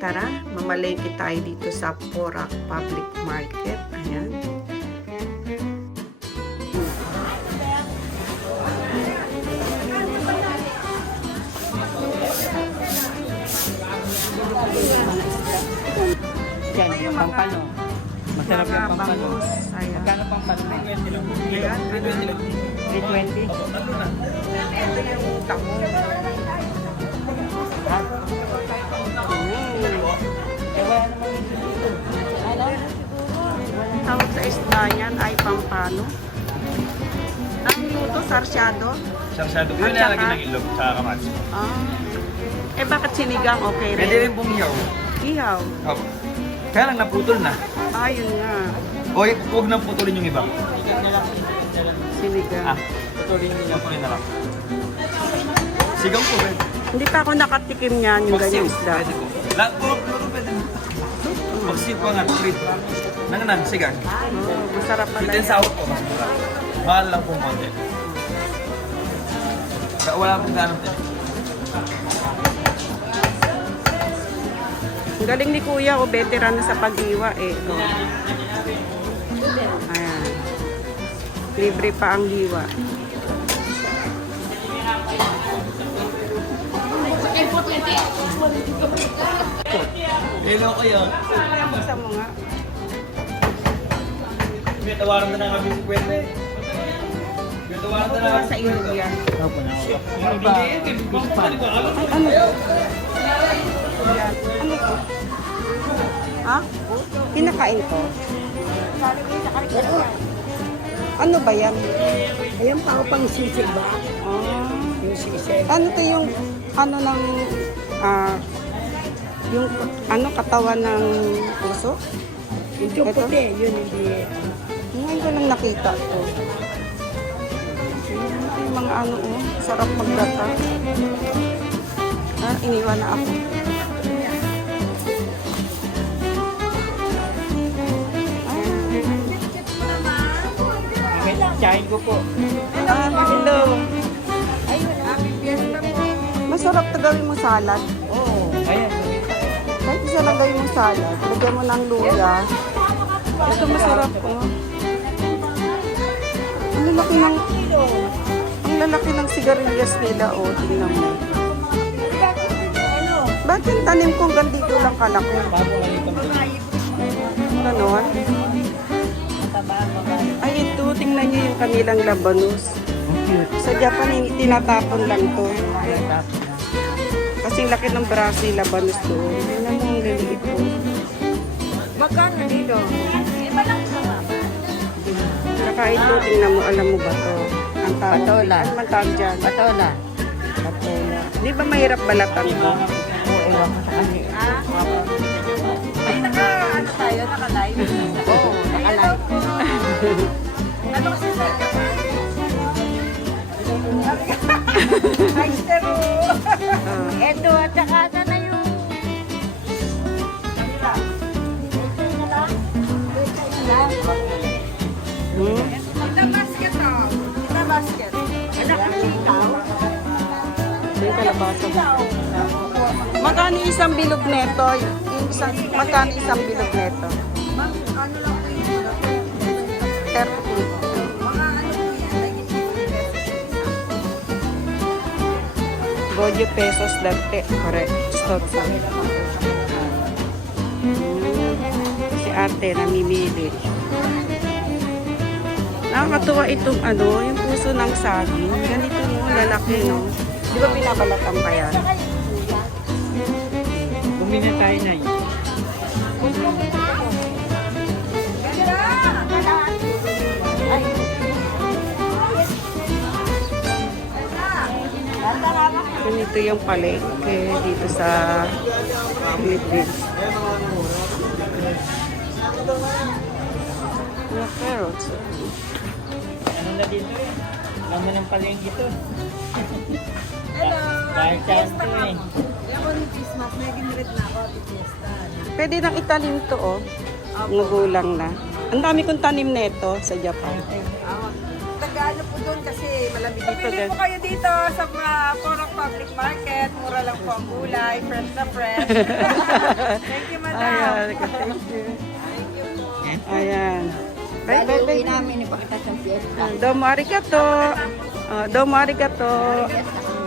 Tara, mamalengke tayo dito sa Porac Public Market. Ayan. Yan, yung pampano. Masarap yung pampano. Ayan. Magkano pampano? 320 lang. Ayan. 320 lang. 320? Opo, talo na. Ito yung tamo. Ang tawag sa isda yan ay pampano. Ang luto, sarsyado. Sarsado. At Yun saka- na lagi ng ilog sa kamatis. Eh bakit sinigang okay Pwede rin? rin pong yaw. Ihaw. Opo. Kaya lang naputol na. Ayun nga. O, huwag nang putulin yung iba. Sinigang. Putulin na lang. Sigang po, pwede. Hindi pa ako nakatikim niyan yung ganyang isda. Pwede po. Lahat po, pwede mo. Pag-sip pa nga, free. Nanganan, sigang. Oh, masarap pala Sweet and yan. sour po, mas mura. Mahal lang pong konti. Kaya wala pong ganap din. Ang galing ni Kuya, veteran na sa pag-iwa eh. Oh. Ayan. Libre pa ang hiwa. Hello kayo. Isa mo nga. May tawaran na nga kami si Pwede. May tawaran na Kuha nga sa ilog yan. Opo na ako. Yung iba, pispan. Ay, ano to? Yan. Ano to? Ha? Kinakain ko? Ano ba yan? Ayan pa ako pang sisig ba? Ah. Yung sisig. Ano to yung ano ng yung ano katawan ng puso? Yung puti, yun hindi. Ngayon ko lang nakita to. Yung mga ano sarap maggata. Iniwan na ako. Tsahin ko po. Hello. Masarap to gawin mo salad. Oo. Ayan. Kahit isa lang gawin mo salad, lagyan mo ng luya. Ito masarap Ang lalaki ng sigarilyas nila tingnan mo. Bakit yung tanim ko hanggang dito lang kalaki? Ganon. Ay ito, tingnan niyo yung kanilang labanus. Sa Japan, tinatapon lang to. Kasing laki ng braso yung labanus doon. Tingnan mo ang liliit po. Magkano dito? Saka ito, tingnan mo, alam mo ba to? Ang tawag. Patola. Ano man tawag dyan? Patola. Patola. Di ba mahirap balatan to? Oo, ewan ko sa kanila. Ay, ano tayo? Naka-live? Oo, naka-live. Ano kasi sa Ay, pero. Eto, at saka na yung... Ito basket, oh. Ito basket. Ano kasi ikaw? Yung kalabasa. Magkano isang bilog neto? Magkano isang bilog neto? Ma'am, ano lang po yun? 30. Mga ano po yan? Gojo pesos dati. Correct. Stop sa. Si ate namimili. Nakakatuwa itong yung puso ng saging. Ganito yung lalaki, no? Di ba binabalatan pa yan? Bumili tayo na yun. Ganito yung palengke dito sa Philippines. Mga carrots. Ano na dito eh? Alam mo ng palengke to. Hello! Dahil kanto eh. Ako ni Christmas, naging red na ako at fiesta. Pwede nang itanim to, Nagulang na. Ang dami kong tanim nito sa Japan. Taga-ano po doon kasi malamig dito. Pili guys. po kayo dito sa Porok Public Market. Mura lang po ang gulay. Fresh na fresh. Thank you, madam. Ayan, thank you. Thank you po. Ayan. Bye, bye, bye. namin ipakita sa fiesta. Domo arigato. Domo arigato. Fiesta.